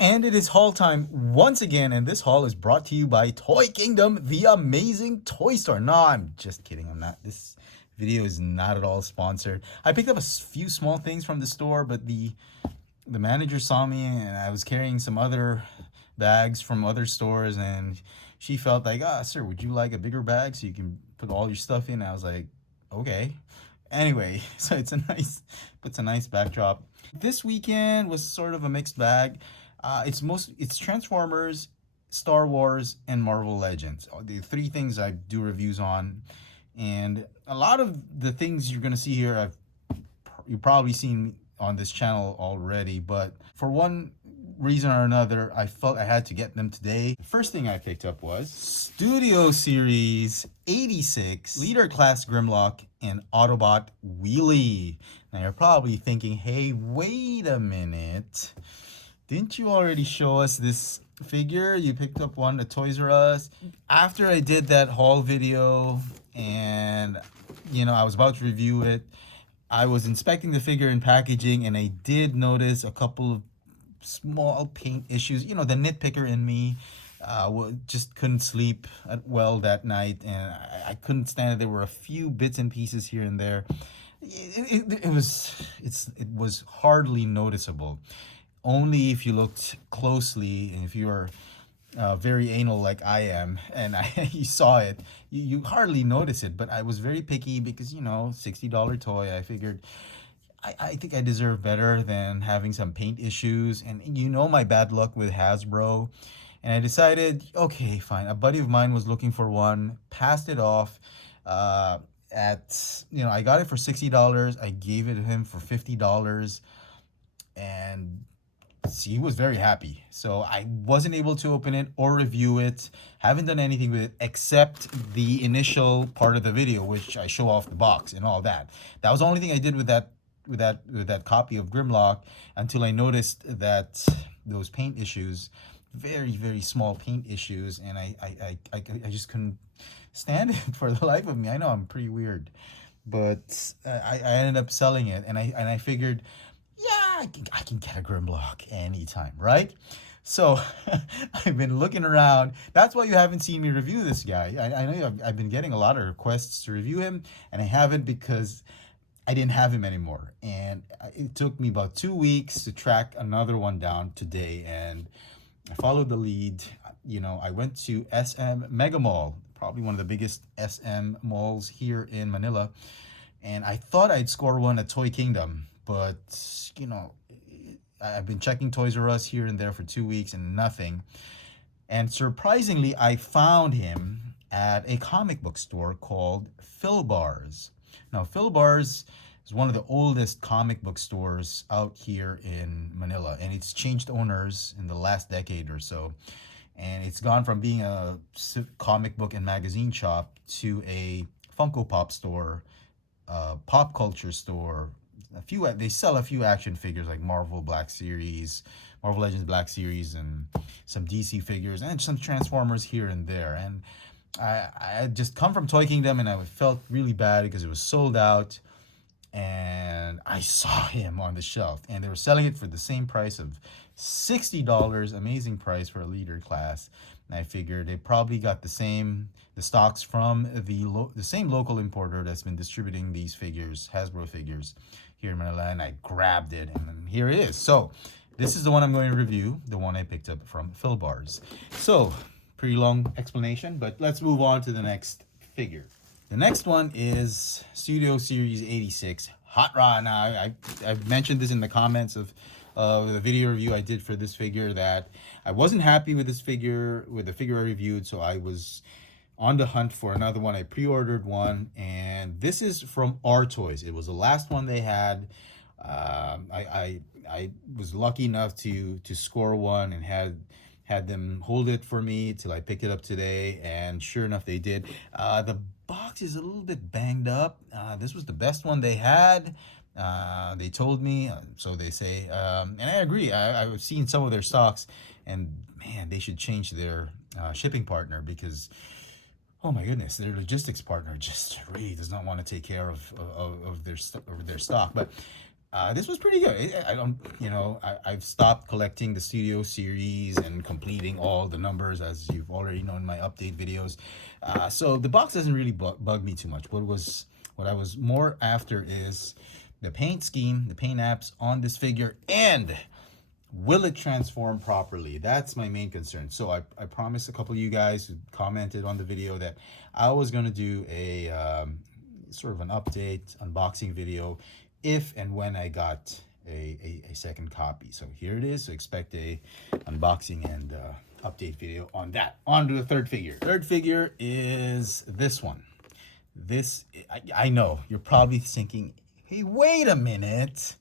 And it is haul time once again, and this haul is brought to you by Toy Kingdom, the amazing toy store. No, I'm just kidding. I'm not. This video is not at all sponsored. I picked up a few small things from the store, but the manager saw me and I was carrying some other bags from other stores, and she felt like, sir, would you like a bigger bag so you can put all your stuff in? I was like, okay. Anyway, so puts a nice backdrop. This weekend was sort of a mixed bag. It's Transformers, Star Wars, and Marvel Legends. The three things I do reviews on, and a lot of the things you're gonna see here, you've probably seen on this channel already. But for one reason or another, I felt I had to get them today. The first thing I picked up was Studio Series 86 Leader Class Grimlock and Autobot Wheelie. Now you're probably thinking, hey, wait a minute. Didn't you already show us this figure? You picked up one at Toys R Us. After I did that haul video and, I was about to review it, I was inspecting the figure and packaging, and I did notice a couple of small paint issues. The nitpicker in me just couldn't sleep well that night, and I couldn't stand it. There were a few bits and pieces here and there. It was hardly noticeable. Only if you looked closely, and if you are very anal like I am, and you saw it, you hardly notice it. But I was very picky because, $60 toy. I figured I think I deserve better than having some paint issues. And my bad luck with Hasbro. And I decided, okay, fine. A buddy of mine was looking for one, passed it off. I got it for $60. I gave it to him for $50. And he was very happy. So I wasn't able to open it or review it. Haven't done anything with it except the initial part of the video, which I show off the box and all that. That was the only thing I did with that copy of Grimlock, until I noticed that those paint issues, very, very small paint issues, and I just couldn't stand it for the life of me. I know I'm pretty weird, but I ended up selling it, and I figured, yeah, I can get a Grimlock anytime, right? So I've been looking around. That's why you haven't seen me review this guy. I know I've been getting a lot of requests to review him, and I haven't because I didn't have him anymore. And it took me about 2 weeks to track another one down today, and I followed the lead. I went to SM Mega Mall, probably one of the biggest SM malls here in Manila, and I thought I'd score one at Toy Kingdom. But, I've been checking Toys R Us here and there for 2 weeks and nothing. And surprisingly, I found him at a comic book store called Philbar's. Now, Philbar's is one of the oldest comic book stores out here in Manila, and it's changed owners in the last decade or so. And it's gone from being a comic book and magazine shop to a Funko Pop store, pop culture store. They sell a few action figures like Marvel Legends Black Series, and some DC figures, and some Transformers here and there. And I had just come from Toy Kingdom, and I felt really bad because it was sold out. And I saw him on the shelf, and they were selling it for the same price of $60. Amazing price for a leader class. And I figured they probably got the stocks from the same local importer that's been distributing these figures, Hasbro figures, here in Manila. And I grabbed it, and here it is. So this is the one I'm going to review, the one I picked up from Philbar's. So pretty long explanation, but let's move on to the next figure. The next one is Studio Series 86 Hot Rod. Now, I've mentioned this in the comments of the video review I did for this figure, that I wasn't happy with this figure, with the figure I reviewed, so I was on the hunt for another one. I pre-ordered one, and this is from R Toys. It was the last one they had. I was lucky enough to score one, and had them hold it for me till I picked it up today, and sure enough, they did. The box is a little bit banged up. This was the best one they had. They told me, so they say, and I agree. I've seen some of their stocks, and man, they should change their shipping partner, because, oh my goodness, their logistics partner just really does not want to take care of their stock. But This was pretty good. I don't, I've stopped collecting the studio series and completing all the numbers, as you've already known in my update videos. So the box doesn't really bug me too much. What I was more after is the paint scheme, the paint apps on this figure, and will it transform properly? That's my main concern. So I promised a couple of you guys who commented on the video that I was going to do a sort of an update, unboxing video if and when I got a second copy. So here it is. So expect a unboxing and update video on that. On to the third figure. Third figure is this one. I know you're probably thinking, hey, wait a minute.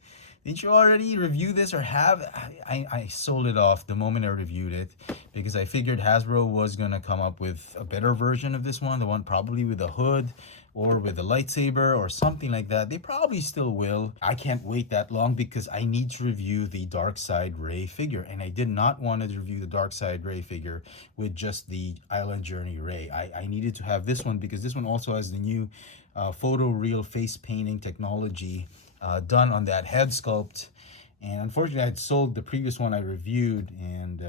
Didn't you already review this or have? I sold it off the moment I reviewed it because I figured Hasbro was going to come up with a better version of this one, the one probably with a hood or with a lightsaber or something like that. They probably still will. I can't wait that long because I need to review the Darkseid Rey figure, and I did not want to review the Darkseid Rey figure with just the Island Journey Rey. I needed to have this one because this one also has the new photoreal face painting technology done on that head sculpt. And unfortunately I had sold the previous one I reviewed, and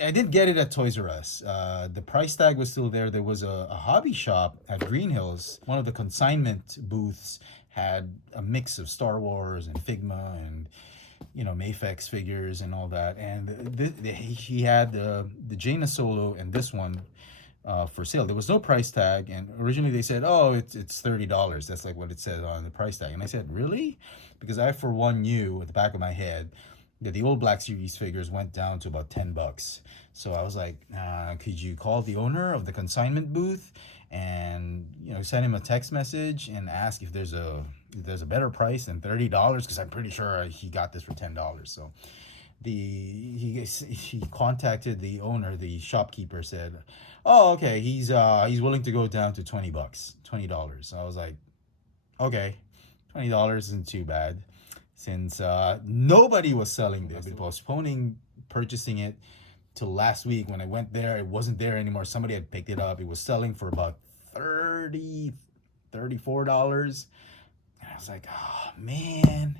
I didn't get it at Toys R Us. The price tag was still there. There was a hobby shop at Green Hills. One of the consignment booths had a mix of Star Wars and Figma and Mafex figures and all that, and he had the Jaina Solo and this one for sale. There was no price tag, and originally they said, oh, it's $30. That's like what it said on the price tag. And I said, really? Because I for one knew at the back of my head that the old Black Series figures went down to about $10. So I was like, could you call the owner of the consignment booth and send him a text message and ask if there's a better price than $30? Because I'm pretty sure he got this for $10. So he contacted the owner. The shopkeeper said, oh, okay, he's willing to go down to $20. So I was like, okay, $20 isn't too bad, since nobody was selling this. I've been postponing purchasing it till last week. When I went there, it wasn't there anymore. Somebody had picked it up. It was selling for about $34. And I was like, oh man,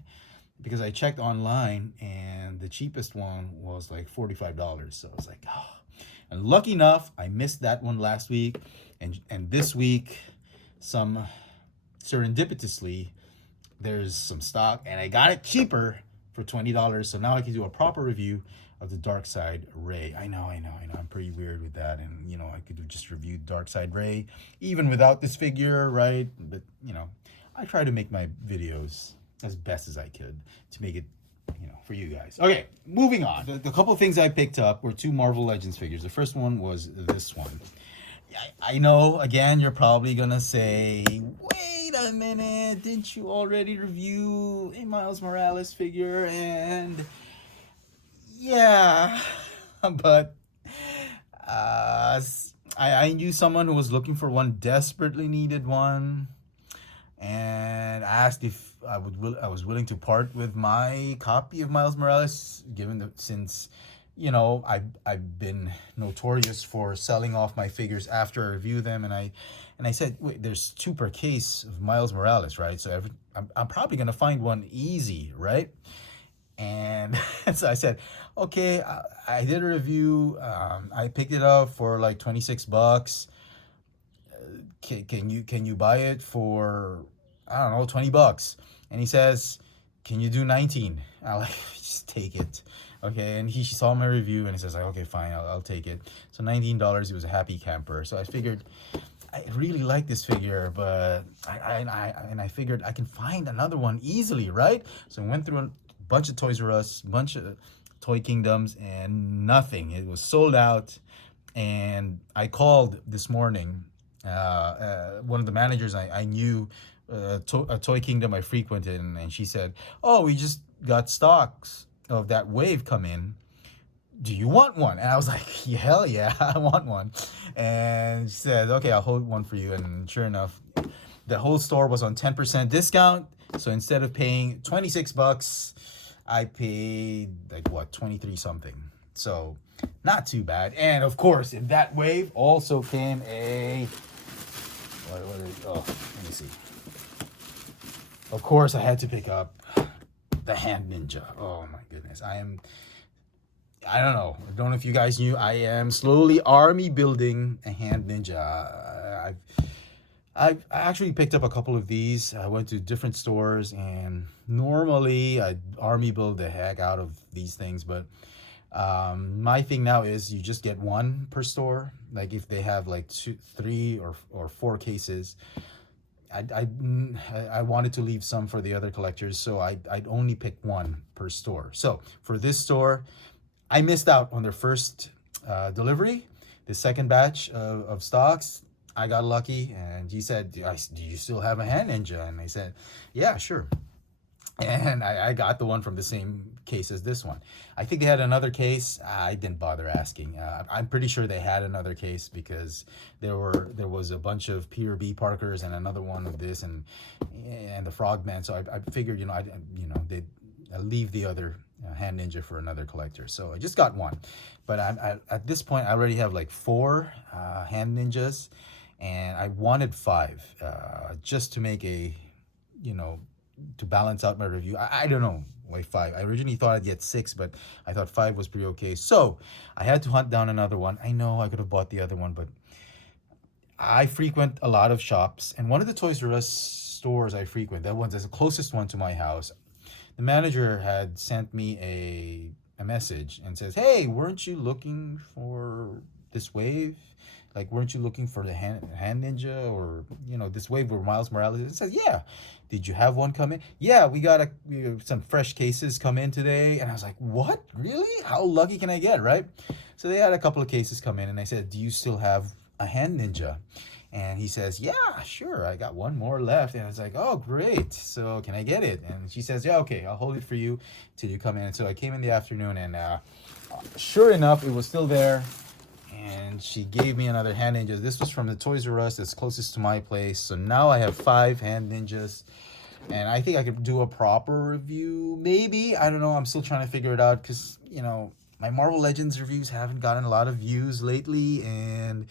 because I checked online and the cheapest one was like $45. So I was like, oh. And lucky enough, I missed that one last week, and this week, some serendipitously, there's some stock, and I got it cheaper for $20. So now I can do a proper review of the Darkseid Rey. I know. I'm pretty weird with that, and I could have just reviewed Darkseid Rey even without this figure, right? But I try to make my videos as best as I could to make it for you guys. Okay, moving on. The couple of things I picked up were 2 Marvel Legends figures. The first one was this one. I know, again, you're probably gonna say, wait a minute, didn't you already review a Miles Morales figure? And yeah, but I knew someone who was looking for one, desperately needed one, and asked if I was willing to part with my copy of Miles Morales, given that since I've been notorious for selling off my figures after I review them, and I said, wait, there's 2 per case of Miles Morales, right? So I'm probably gonna find one easy, right? And so I said, okay, I did a review. I picked it up for like $26. Can you buy it for, I don't know, $20? And he says, can you do 19? I like, just take it. Okay, and he saw my review and he says, like, okay, fine, I'll take it. So $19, he was a happy camper. So I figured, I really like this figure, but I figured I can find another one easily, right? So I went through a bunch of Toys R Us, bunch of Toy Kingdoms, and nothing. It was sold out. And I called this morning one of the managers I knew, a Toy Kingdom I frequented, and she said, oh, we just got stocks of that wave come in. Do you want one? And I was like, yeah, hell yeah, I want one. And she said, okay, I'll hold one for you. And sure enough, the whole store was on 10% discount. So instead of paying $26, I paid like what, 23 something. So not too bad. And of course, in that wave also came a, let me see. of course, I had to pick up the Hand Ninja. Oh my goodness. I don't know. I don't know if you guys knew, I am slowly army building a Hand Ninja. I actually picked up a couple of these. I went to different stores, and normally I army build the heck out of these things, but my thing now is you just get one per store. Like if they have like two, three, or four cases, I wanted to leave some for the other collectors, so I'd only pick one per store. So for this store, I missed out on their first delivery. The second batch of stocks, I got lucky, and he said, do you still have a Hand Ninja? And I said, yeah, sure. And I got the one from the same case as this one. I think they had another case. I didn't bother asking. I'm pretty sure they had another case because there was a bunch of Peter B. Parkers and another one of this and the Frogman. So I figured, they'd leave the other Hand Ninja for another collector. So I just got one. But at this point, I already have like 4 Hand Ninjas, and I wanted 5 just to make to balance out my review. I don't know why 5. I originally thought I'd get 6, but I thought 5 was pretty okay. So I had to hunt down another one. I know I could have bought the other one, but I frequent a lot of shops, and one of the Toys R Us stores I frequent, that's the closest one to my house, the manager had sent me a message and says, hey, weren't you looking for this wave? Like, weren't you looking for the hand Ninja, or this wave where Miles Morales is? It says, yeah. Did you have one come in? Yeah, we got some fresh cases come in today. And I was like, what? Really? How lucky can I get, right? So they had a couple of cases come in, and I said, do you still have a Hand Ninja? And he says, yeah, sure, I got one more left. And I was like, oh, great. So can I get it? And she says, yeah, okay, I'll hold it for you till you come in. So I came in the afternoon, and sure enough, it was still there. And she gave me another Hand Ninja. This was from the Toys R Us that's closest to my place. So now I have 5 Hand Ninjas. And I think I could do a proper review. Maybe. I don't know. I'm still trying to figure it out because, my Marvel Legends reviews haven't gotten a lot of views lately. And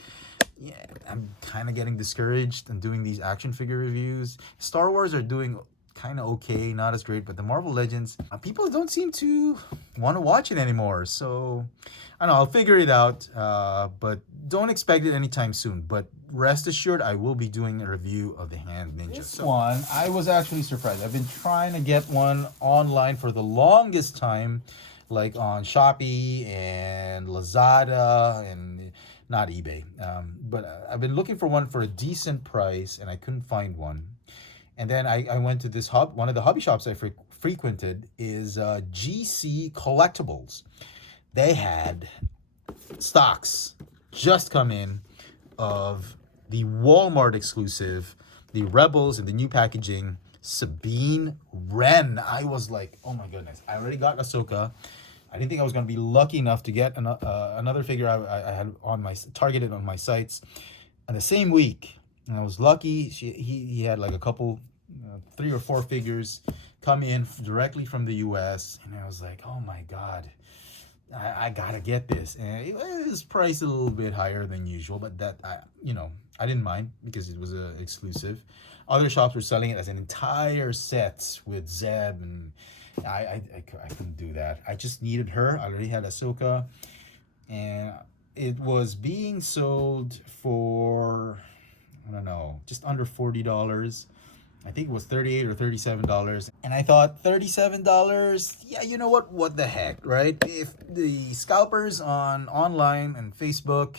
yeah, I'm kind of getting discouraged in doing these action figure reviews. Star Wars are doing kind of okay, not as great, but the Marvel Legends, people don't seem to want to watch it anymore. So I don't know, I'll figure it out, but don't expect it anytime soon. But rest assured, I will be doing a review of the Hand Ninja. This one, I was actually surprised. I've been trying to get one online for the longest time, like on Shopee and Lazada and not eBay. But I've been looking for one for a decent price, and I couldn't find one. And then I went to this one of the hobby shops I frequented is GC Collectibles. They had stocks just come in of the Walmart exclusive, the Rebels in the new packaging, Sabine Wren. I was like, oh my goodness, I already got Ahsoka. I didn't think I was going to be lucky enough to get another figure I had targeted on my sites. And the same week, and I was lucky, he had like a couple, 3 or 4 figures come in directly from the US. And I was like, oh my God, I gotta get this. And it was priced a little bit higher than usual, but that, I didn't mind because it was an exclusive. Other shops were selling it as an entire set with Zeb, and I couldn't do that. I just needed her. I already had Ahsoka, and it was being sold for, I don't know, just under $40. I think it was $38 or $37. And I thought, $37? Yeah, you know what the heck, right? If the scalpers online and Facebook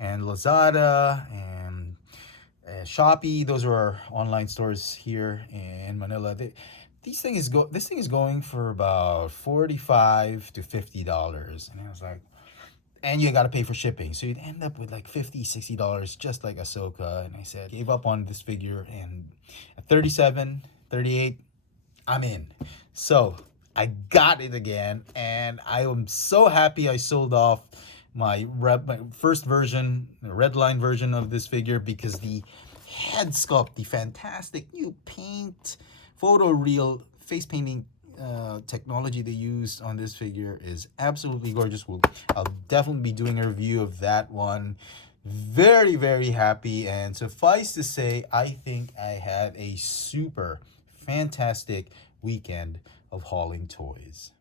and Lazada and Shopee, those are our online stores here in Manila. This thing is going for about $45 to $50. And I was like, and you got to pay for shipping. So you'd end up with like $50, $60, just like Ahsoka. And I said, gave up on this figure. And at 37, 38, I'm in. So I got it again. And I am so happy I sold off my first version, the red line version of this figure, because the head sculpt, the fantastic new paint, photoreal face painting technology they used on this figure is absolutely gorgeous. I'll definitely be doing a review of that one. Very, very happy, and suffice to say, I think I had a super fantastic weekend of hauling toys.